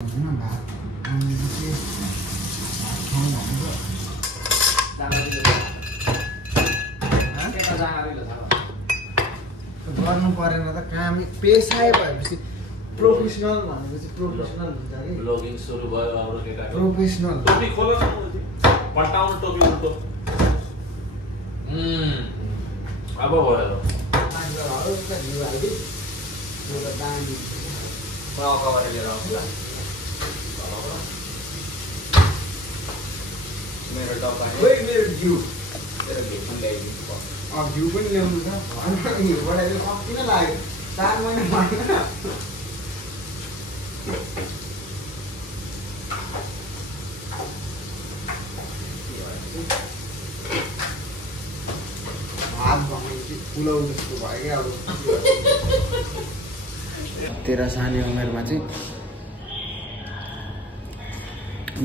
गर्नु परेन त काम पेसाय भएपछि प्रोफेसनल भनेपछि प्रोफेसनल हुन्छ कि ब्लगिङ सुरु भयो अब केटाको प्रोफेसनल टोपी खोल न पटाउनु टोपी उल्टो अब भयो मेरो डब्बा मेरो जिउ मेरो घिउ पनि ल्याइदिनु घिउ पनि ल्याउनु छ घिउबाट कति नै लाग्यो 4 महिना भएन हात भएपछि पुलाउ जस्तो भयो क्या अब तेरा सानो उमेरमा चाहिँ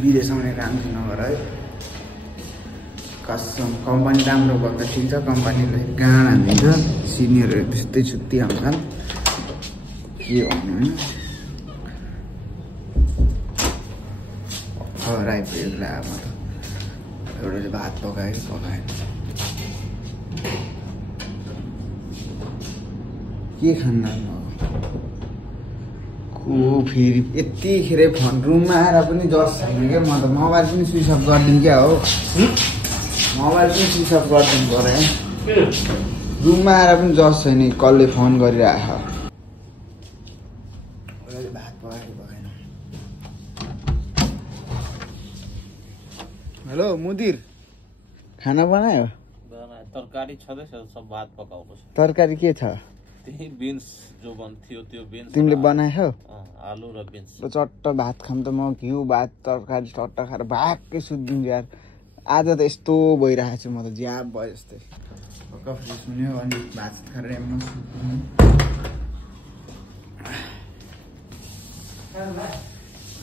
विदेश आउने काम चाहिँ नगर है कसम कम्पनी राम्रो भएको ठिक छ कम्पनीले गाँड हानिदिन्छ सिनियरहरू त्यस्तै छुट्टी आउँछन् के भन्नु होइन राइपुग्यो ला म त एउटाले भात पकाएँ के खान्न को फेरि यतिखेरै फोन रुममा आएर पनि जस छैन क्या म त मोबाइल पनि स्विच अफ गरिदिउँ क्या हो मोबाइल पनि स्विच अफ गरिदिनु पऱ्यो रुममा आएर पनि जस छैन कसले फोन गरिरहेछ भात पकाएन हेलो मुदिर खाना बनायो तरकारी छँदैछ सब भात पकाउनु छ तरकारी के छ त्यही बिन्स जो बन्थ्यो त्यो बिन्स तिमीले बनाएछौ आलु र बिन्स चट्ट भात खाम त म घिउ भात तरकारी चट्ट खाएर भागकै सुत्दिन्छु यार आज त यस्तो भइरहेको छु म त ज्याब भयो जस्तै कफी सुन्यो अनि भात खाएर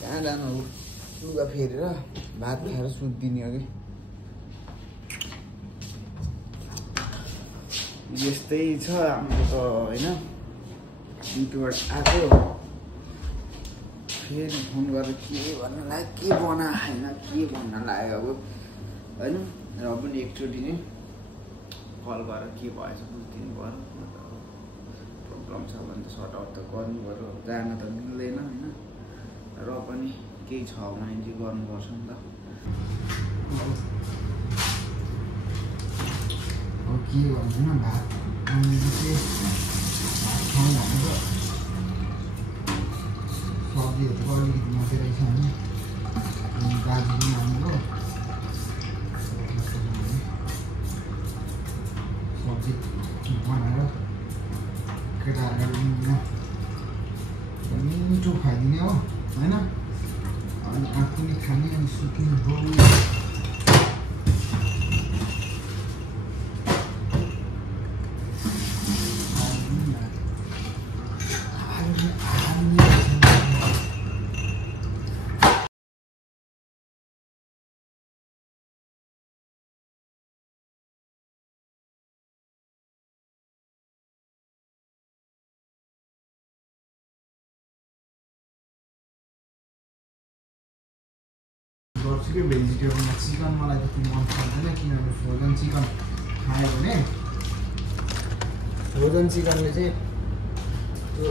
कहाँ जानु लुगा फेरेर भात खाएर सुत्दिने हो कि यस्तै छ हाम्रो त होइन युट्युबबाट आएको फेरि फोन गरेर के भन्न लाग्यो के बना होइन के भन्न लाग्यो अब होइन र पनि एकचोटि नै कल गरेर के भएछ बुझिदिनु पऱ्यो प्रब्लम छ भने त सर्ट आउट त गर्नु पऱ्यो जान त मिल्दैन होइन र पनि केही छ भने चाहिँ गर्नुपर्छ नि त के भन्नु न भात चाहिँ भात खाउँ भनेको सब्जीहरू त अलिकति मात्रै रहेछ होइन अनि दाजु पनि आउनुभयो सब्जी बनाएर केटाहरूलाई मिठो खुवाइदिने हो होइन अनि आफू पनि खाने अनि सुत्ने हो गर्छु कि भेजिटेबलमा चिकन मलाई त्यति मन पर्दैन किनभने फ्रोजन चिकन खायो भने फ्रोजन चिकनले चाहिँ त्यो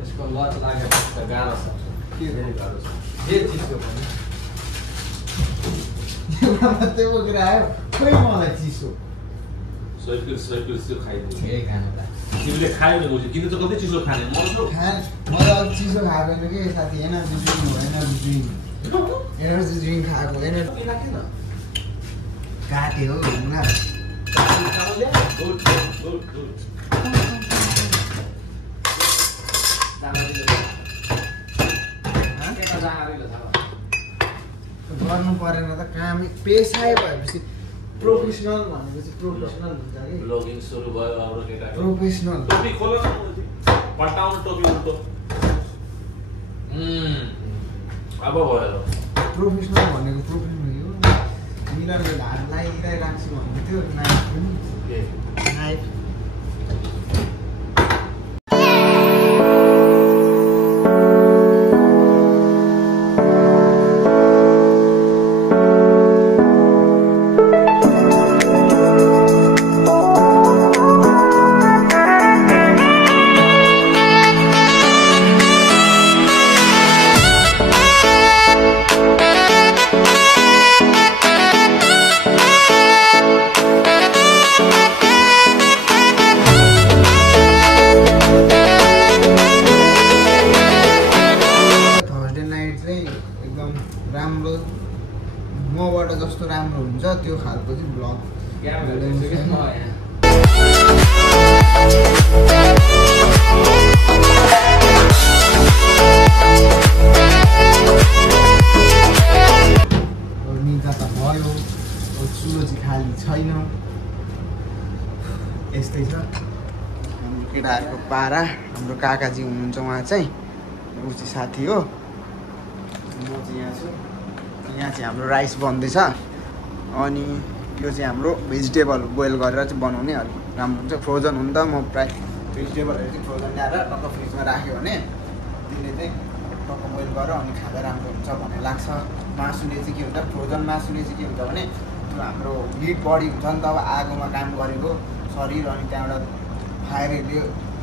यसको लत लागेपछि त गाह्रो छ के धेरै गाह्रो छ जे चिसो भने एउटा मात्रै बोकेर आयो खोइ मलाई चिसो सैकिल खाइदिनु ए खानु त तिमीले खायो भने किन चाहिँ कतै चिसो खाने म त अब चिसो खाएको होइन कि साथी एनर्जी ड्रिङ्क हो एनर्जी ड्रिङ्क खाएको एनर्जी राखेन काटे हो घुम्ला गर्नु परेन त काम पेसाय भएपछि प्रोफेसनल भनेपछि प्रोफेसनल हुन्छ कि ब्लगिङ सुरु भयो अब केटाको प्रोफेसनल टोपी खोल न पटाउनु टोपी उल्टो अब भयो प्रोफेसनल भनेको प्रोफेसनल हो मिलरले भात लगाइराख्छु भन्दै थियो नाइफ पनि नाइफ एकदम राम्रो मबाट जस्तो राम्रो हुन्छ त्यो खालको चाहिँ ब्लग निदा त भयो चुलो चाहिँ खाली छैन यस्तै छ हाम्रो केटाहरूको पारा हाम्रो काकाजी हुनुहुन्छ उहाँ चाहिँ ऊ चाहिँ साथी हो म चाहिँ यहाँ छु यहाँ चाहिँ हाम्रो राइस बन्दैछ अनि यो चाहिँ हाम्रो भेजिटेबल बोइल गरेर चाहिँ बनाउने अलिक राम्रो हुन्छ फ्रोजन हुन त म प्रायः भेजिटेबलहरू चाहिँ फ्रोजन ल्याएर टक्क फ्रिजमा राख्यो भने त्यसले चाहिँ टक्क बोइल गरेर अनि खाँदा राम्रो हुन्छ भन्ने लाग्छ मासुले चाहिँ के हुन्छ फ्रोजन मासुले चाहिँ के हुन्छ भने त्यो हाम्रो हिट बडी हुन्छ नि त अब आगोमा काम गरेको शरीर अनि त्यहाँबाट फायरहरूले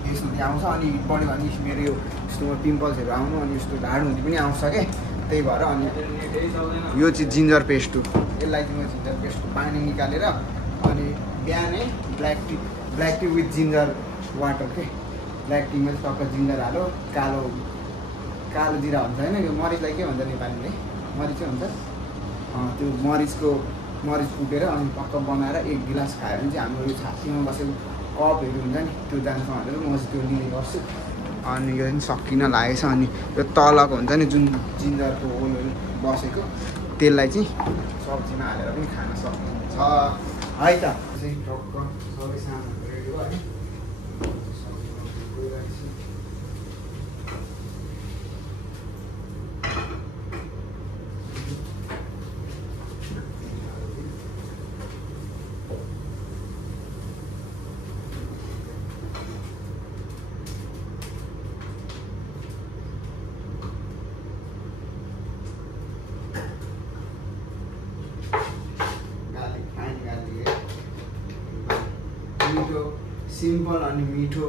यसमा आउँछ अनि हिट बडी भने मेरो यो यस्तोमा पिम्पल्सहरू आउनु अनि यस्तो ढाड हुँदी पनि आउँछ क्या त्यही भएर अनि यो चाहिँ जिन्जर पेस्ट हो यसलाई चाहिँ म जिन्जर पेस्टको पानी निकालेर अनि बिहानै black tea with ginger water के ब्ल्याक टीमा चाहिँ टक्क जिन्जर हाल्यो कालो जिरा हुन्छ होइन यो मरिचलाई के भन्छ नेपालीले मरिच हुन्छ त्यो मरिच कुटेर अनि टक्क बनाएर 1 गिलास खायो भने चाहिँ हाम्रो यो छातीमा बसेको कपहरू हुन्छ नि त्यो जान्छ भनेर म चाहिँ त्यो लिने गर्छु अनि यो पनि सकिन लागेको छ अनि यो तलको हुन्छ नि जुन जिन्जरको ओलहरू बसेको त्यसलाई चाहिँ सब्जीमा हालेर पनि खान सक्नुहुन्छ है त चाहिँ टक्क सबै सामानहरू रेडी भयो है मिठो सिम्पल अनि मिठो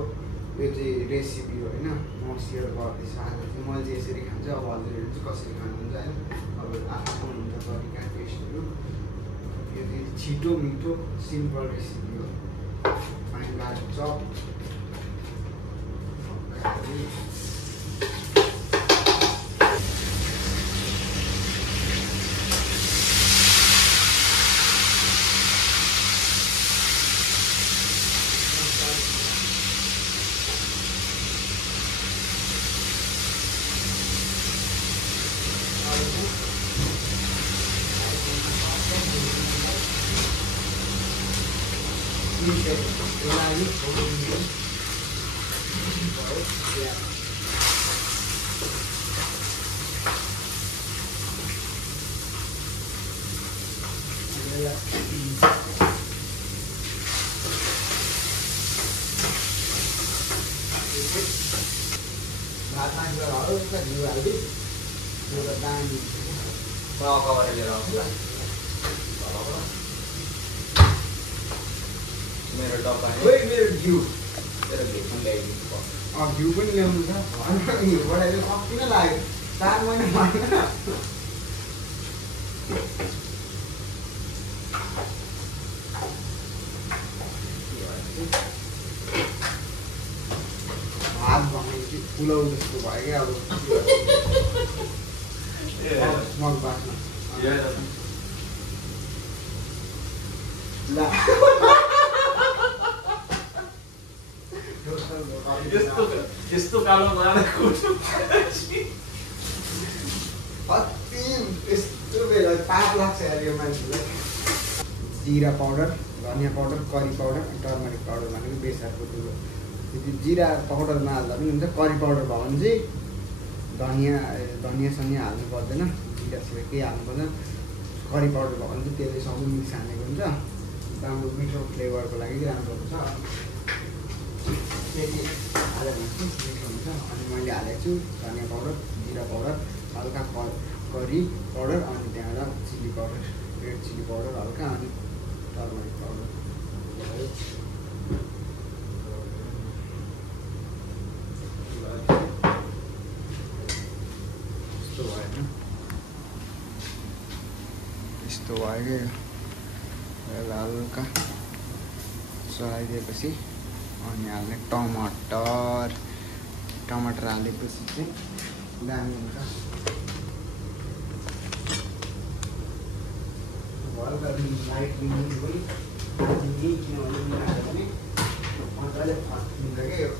यो चाहिँ रेसिपी हो होइन म सेयर गर्दैछु आज चाहिँ मैले चाहिँ यसरी खान्छु अब हजुरहरू चाहिँ कसरी खानुहुन्छ होइन अब आफ्नो हुन्छ तरिका टेस्टहरू यो चाहिँ छिटो मिठो सिम्पल रेसिपी हो फाइन गाजर चप भात मान्छेलाई हल्का घिउ हाल्दै यो त दामी कभर लिएर आउँछु ल मेरो डब्बा मेरो घिउ मेरो घिउ पनि ल्याइदिनु घिउ पनि ल्याउनु छ घिउबाट चाहिँ सकिन लाग्यो 4 महिना भएन भात भनेपछि पुलाउ जस्तो भयो क्या अब मग बाँच्न ल यस्तो कालो मार्दा कति यस्तो बेला पाप लाग्छ यार यो मान्छेलाई जिरा पाउडर धनियाँ powder curry powder turmeric powder भनेको बेसारको ठुलो त्यो जिरा पाउडर नहाल्दा पनि हुन्छ करी पाउडर भयो भने चाहिँ धनियाँ सनियाँ हाल्नु पर्दैन जिरा सिरा केही हाल्नु पर्दैन करी पाउडर भयो भने चाहिँ त्यसले सबै मिक्स हानेको हुन्छ राम्रो मिठो फ्लेभरको लागि राम्रो हुन्छ त्यति हालेर मिठो हुन्छ अनि मैले हालेको छु धनियाँ पाउडर जिरा पाउडर हल्का करी पाउडर अनि त्यहाँबाट chilli powder red chilli powder हल्का अनि टर्मरिक पाउडर यस्तो भयो यसलाई हल्का चलाइदिएपछि अनि हाल्ने टमाटर हालेपछि चाहिँ दामी हुन्छ हल्का लाइट लिनु पनि यही किनभने मिलाएर पनि मजाले फर्किन्छ क्या यो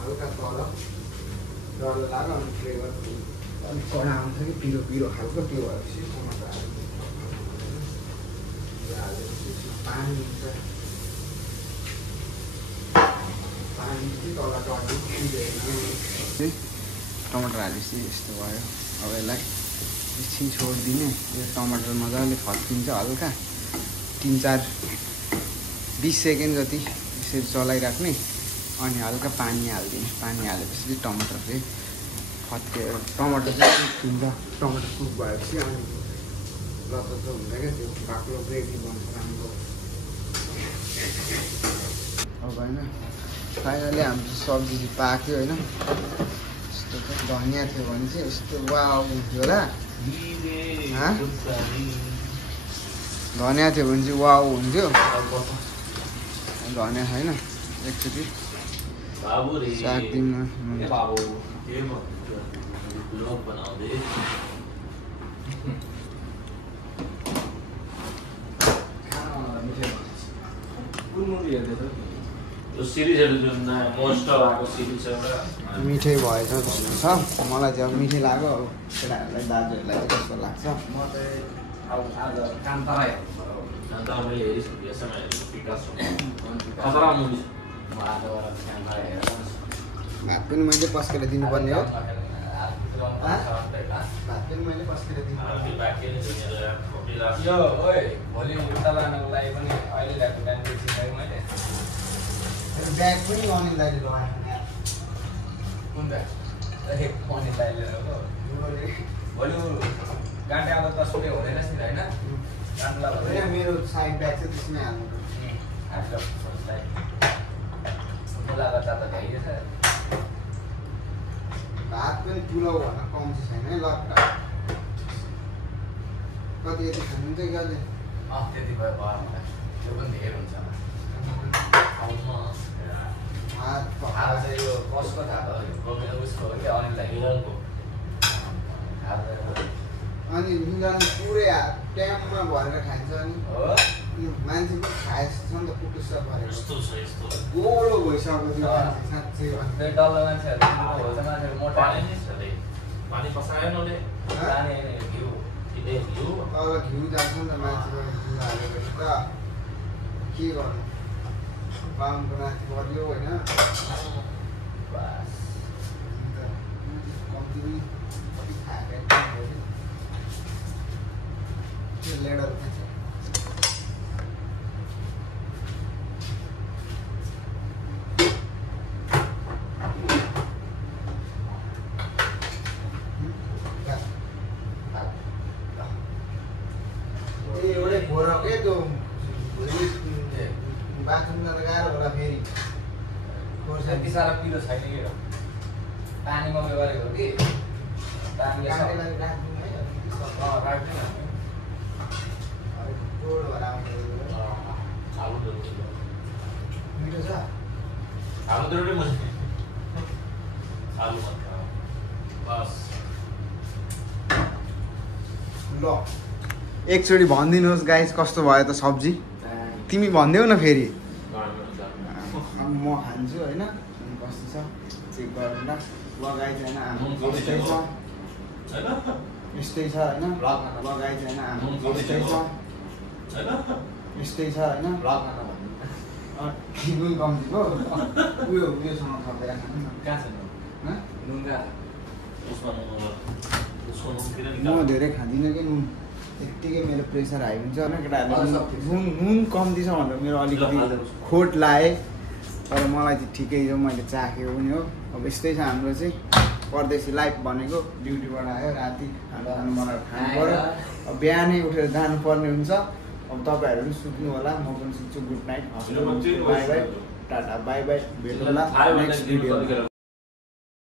हल्का तल डर लाग्यो अनि फ्लेभर अलिक कडा आउँछ कि पिरो पिरो खालको त्यो भएपछि टमाटर हालेपछि पानी हुन्छ पानी चाहिँ तल डढ्यो टमाटर हालेपछि यस्तो भयो अब यसलाई एकछिन छोडिदिने यो टमाटर मजाले फर्किन्छ हल्का 3-4-20 सेकेन्ड जति यसरी चलाइराख्ने अनि हल्का पानी हालिदिने पानी हालेपछि टमाटर चाहिँ फर्केर टमाटर चाहिँ कुक हुन्छ टमाटर कुक भएपछि अनि लतत हुन्छ क्या त्यो बाक्लो ग्रेभी बन्छ राम्रो अब होइन फाइनली हाम्रो सब्जी चाहिँ पाक्यो होइन यस्तो चाहिँ धनियाँ थियो भने चाहिँ यस्तो वाउ हुन्थ्यो होला धनियाँ थियो भने चाहिँ वाउ हुन्थ्यो धनियाँ छैन एकचोटि साग्दिउँ मिठै भएछ जस्तो छ मलाई चाहिँ अब मिठै लाग्यो अब केटाहरूलाई दाजुहरूलाई चाहिँ कस्तो लाग्छ म चाहिँ अब आज कान्तारा भात पनि मैले पस्केर दिनुपर्ने हो भात पनि मैले पस्केर दिनुपर्ने यो ओइ भोलि उता लानको लागि पनि अहिले ल्याएको बिहान बिर्सिसकेँ मैले ब्याग पनि अनिल दाइले लगाएको कुन ब्याग अनिल दाइले ल्याएको भोलि गाँटे आउँदा त सुटे हुँदैन नि होइन गाँटला होइन मेरो साइड ब्याग चाहिँ त्यसमै हाल्नु मुलाको तातो भ्याइयो छ भात पनि पुलाउ भन्दा कम चाहिँ छैन है लट्टा कति यति खानुहुन्छ कि अहिले त्यति भयो मलाई त्यो पनि धेरै हुन्छ भात चाहिँ यो कसको थाहा उसको हो कि अनिललाई हिरनको अनि दुईजना पुरै ट्याममा भरेर खान्छ अनि हो मान्छे पनि खाए जस्तो छ नि त कुटुस्स परेको गोलो भइसकेको थियो मान्छे साँच्चै भन्नु त्यो डल्लो मान्छेहरू मान्छेहरू मोटा पानी पसाएन उसले पानी घिउ तल घिउ जान्छ नि त मान्छेको घिउ हालेको त के गर्नु बाहुनको नाति पर्यो होइन बस कम्ती पनि कति खाएको त्यो लेडर खान्छ एउटै घोर के त्यो बाथरुम जाँदा गाह्रो होला फेरि त्यति साह्रो पिरो छैन कि पानीमा उयो गरेको हो कि पानीले गाडीलाई राख्नु है राख्दैन जोड भएर आउँछ मिठो छ ल एकचोटि भनिदिनुहोस् गाइस कस्तो भयो त सब्जी तिमी भनिदेऊ न फेरि म खान्छु होइन कस्तो छ चेक गरौँ ल लगाइ छैन यस्तै छ यस्तै छ होइन लगाइ छैन यस्तै छ यस्तै छ होइन नुन कम्ती पो उयोसँग थपेर खानु न कहाँ छ नुन कहाँ म धेरै खाँदिनँ कि नुन यत्तिकै मेरो प्रेसर हाई हुन्छ होइन केटाहरूले नुन कम्ती छ भनेर मेरो अलिकति खोट लाएँ तर मलाई चाहिँ ठिकै छ मैले चाखेको पनि हो अब यस्तै छ हाम्रो चाहिँ परदेशी लाइफ भनेको ड्युटीबाट आयो राति खाना खानु बनाएर खानु पऱ्यो अब बिहानै उठेर जानुपर्ने हुन्छ अब तपाईँहरू पनि सुत्नु होला म पनि सुत्छु good night bye bye tata bye bye भेटौँला नेक्स्ट भिडियो